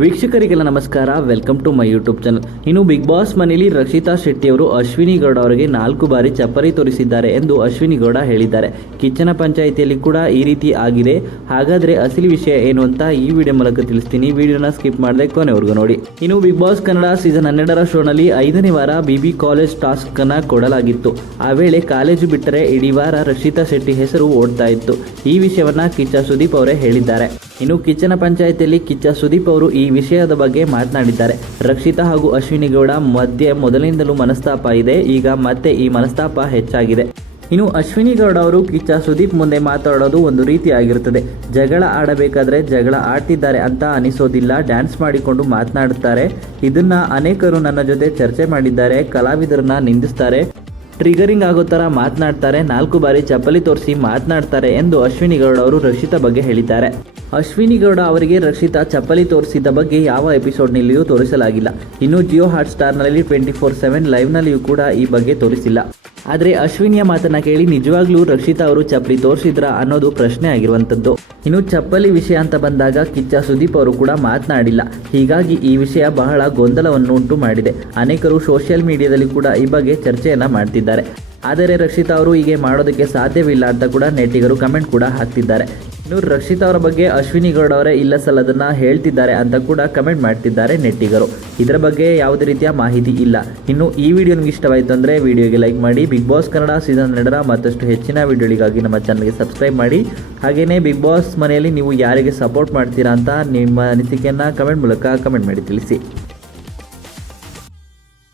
ವೀಕ್ಷಕರಿಗೆಲ್ಲ ನಮಸ್ಕಾರ. Welcome to my YouTube channel ಇನ್ನು big boss ಮನೆಯಲ್ಲಿ ರಕ್ಷಿತಾ ಶೆಟ್ಟಿ ಅವರು ಅಶ್ವಿನಿ ಗೌಡ ಅವರಿಗೆ ನಾಲ್ಕು ಬಾರಿ ಚಪ್ಪರಿ ತೋರಿಸಿದ್ದಾರೆ ಎಂದು ಅಶ್ವಿನಿ ಗೌಡ ಹೇಳಿದ್ದಾರೆ. ಕಿಚ್ಚನ ಪಂಚಾಯಿತಿಯಲ್ಲಿ ಕೂಡ ಈ ರೀತಿ ಆಗಿದೆ. ಹಾಗಾದ್ರೆ ಅಸಲಿ ವಿಷಯ ಏನು ಅಂತ ಈ ವಿಡಿಯೋ ಮೂಲಕ ತಿಳಿಸ್ತೀನಿ. ವಿಡಿಯೋನ ಸ್ಕಿಪ್ ಮಾಡದೆ ಕೊನೆವರೆಗೂ ನೋಡಿ. ಇನ್ನು ಬಿಗ್ ಬಾಸ್ ಕನ್ನಡ ಸೀಸನ್ ಹನ್ನೆರಡರ ಶೋನಲ್ಲಿ ಐದನೇ ವಾರ ಬಿಬಿ ಕಾಲೇಜ್ ಟಾಸ್ಕ್ ಅನ್ನ ಕೊಡಲಾಗಿತ್ತು. ಆ ವೇಳೆ ಕಾಲೇಜು ಬಿಟ್ಟರೆ ಇಡೀ ವಾರ ರಕ್ಷಿತಾ ಶೆಟ್ಟಿ ಹೆಸರು ಓಡ್ತಾ ಇತ್ತು. ಈ ವಿಷಯವನ್ನ ಕಿಚ್ಚ ಸುದೀಪ್ ಅವರೇ ಹೇಳಿದ್ದಾರೆ. ಇನ್ನು ಕಿಚ್ಚನ ಪಂಚಾಯಿತಿಯಲ್ಲಿ ಕಿಚ್ಚ ಸುದೀಪ್ ಅವರು ಈ ವಿಷಯದ ಬಗ್ಗೆ ಮಾತನಾಡಿದ್ದಾರೆ. ರಕ್ಷಿತಾ ಹಾಗೂ ಅಶ್ವಿನಿ ಗೌಡ ಮಧ್ಯೆ ಮೊದಲಿನಿಂದಲೂ ಮನಸ್ತಾಪ ಇದೆ. ಈಗ ಮತ್ತೆ ಈ ಮನಸ್ತಾಪ ಹೆಚ್ಚಾಗಿದೆ. ಇನ್ನು ಅಶ್ವಿನಿ ಗೌಡ ಅವರು ಕಿಚ್ಚ ಸುದೀಪ್ ಮುಂದೆ ಮಾತಾಡೋದು ಒಂದು ರೀತಿಯಾಗಿರುತ್ತದೆ ಜಗಳ ಆಡಬೇಕಾದ್ರೆ ಜಗಳ ಆಡ್ತಿದ್ದಾರೆ ಅಂತ ಅನಿಸೋದಿಲ್ಲ. ಡ್ಯಾನ್ಸ್ ಮಾಡಿಕೊಂಡು ಮಾತನಾಡುತ್ತಾರೆ. ಇದನ್ನ ಅನೇಕರು ನನ್ನ ಜೊತೆ ಚರ್ಚೆ ಮಾಡಿದ್ದಾರೆ. ಕಲಾವಿದರನ್ನ ನಿಂದಿಸ್ತಾರೆ. ಟ್ರಿಗರಿಂಗ್ ಆಗೋ ಥರ ಮಾತನಾಡ್ತಾರೆ. ನಾಲ್ಕು ಬಾರಿ ಚಪ್ಪಲಿ ತೋರಿಸಿ ಮಾತನಾಡ್ತಾರೆ ಎಂದು ಅಶ್ವಿನಿ ಗೌಡ ಅವರು ರಕ್ಷಿತಾ ಬಗ್ಗೆ ಹೇಳಿದ್ದಾರೆ. ಅಶ್ವಿನಿ ಗೌಡ ಅವರಿಗೆ ರಕ್ಷಿತಾ ಚಪ್ಪಲಿ ತೋರಿಸಿದ ಬಗ್ಗೆ ಯಾವ ಎಪಿಸೋಡ್ನಲ್ಲಿಯೂ ತೋರಿಸಲಾಗಿಲ್ಲ. ಇನ್ನು ಜಿಯೋ ಹಾಟ್ ಸ್ಟಾರ್ನಲ್ಲಿ ಟ್ವೆಂಟಿ ಫೋರ್ ಸೆವೆನ್ ಲೈವ್ನಲ್ಲಿಯೂ ಕೂಡ ಈ ಬಗ್ಗೆ ತೋರಿಸಿಲ್ಲ. ಆದರೆ ಅಶ್ವಿನಿಯ ಮಾತನ್ನ ಕೇಳಿ ನಿಜವಾಗ್ಲೂ ರಕ್ಷಿತಾ ಅವರು ಚಪ್ಪಲಿ ತೋರಿಸಿದ್ರ ಅನ್ನೋದು ಪ್ರಶ್ನೆ ಆಗಿರುವಂಥದ್ದು ಇನ್ನು ಚಪ್ಪಲಿ ವಿಷಯ ಅಂತ ಬಂದಾಗ ಕಿಚ್ಚ ಸುದೀಪ್ ಅವರು ಕೂಡ ಮಾತನಾಡಿಲ್ಲ. ಹೀಗಾಗಿ ಈ ವಿಷಯ ಬಹಳ ಗೊಂದಲವನ್ನು ಉಂಟು ಮಾಡಿದೆ. ಅನೇಕರು ಸೋಷಿಯಲ್ ಮೀಡಿಯಾದಲ್ಲಿ ಕೂಡ ಈ ಬಗ್ಗೆ ಚರ್ಚೆಯನ್ನ ಮಾಡ್ತಿದ್ದಾರೆ. ಆದರೆ ರಕ್ಷಿತಾ ಅವರು ಹೀಗೆ ಮಾಡೋದಕ್ಕೆ ಸಾಧ್ಯವಿಲ್ಲ ಅಂತ ಕೂಡ ನೆಟ್ಟಿಗರು ಕಮೆಂಟ್ ಕೂಡ ಹಾಕ್ತಿದ್ದಾರೆ. ಇನ್ನು ರಕ್ಷಿತಾ ಅವರ ಬಗ್ಗೆ ಅಶ್ವಿನಿ ಗೌಡ ಅವರೇ ಇಲ್ಲ ಸಲ್ಲದನ್ನ ಹೇಳ್ತಿದ್ದಾರೆ ಅಂತ ಕೂಡ ಕಮೆಂಟ್ ಮಾಡ್ತಿದ್ದಾರೆ ನೆಟ್ಟಿಗರು. ಇದರ ಬಗ್ಗೆ ಯಾವುದೇ ರೀತಿಯ ಮಾಹಿತಿ ಇಲ್ಲ. ಇನ್ನು ಈ ವಿಡಿಯೋ ನಿಮಗೆ ಇಷ್ಟವಾಯಿತು ಅಂದರೆ ವಿಡಿಯೋಗೆ ಲೈಕ್ ಮಾಡಿ ಬಿಗ್ ಬಾಸ್ ಕನ್ನಡ ಸೀಸನ್ ಎರಡರ ಮತ್ತಷ್ಟು ಹೆಚ್ಚಿನ ವಿಡಿಯೋಗಳಿಗಾಗಿ ನಮ್ಮ ಚಾನಲ್ಗೆ ಸಬ್ಸ್ಕ್ರೈಬ್ ಮಾಡಿ. ಹಾಗೆಯೇ ಬಿಗ್ ಬಾಸ್ ಮನೆಯಲ್ಲಿ ನೀವು ಯಾರಿಗೆ ಸಪೋರ್ಟ್ ಮಾಡ್ತೀರಾ ಅಂತ ನಿಮ್ಮ ಅನಿಸಿಕೆಯನ್ನು ಕಮೆಂಟ್ ಮೂಲಕ ಕಮೆಂಟ್ ಮಾಡಿ ತಿಳಿಸಿ.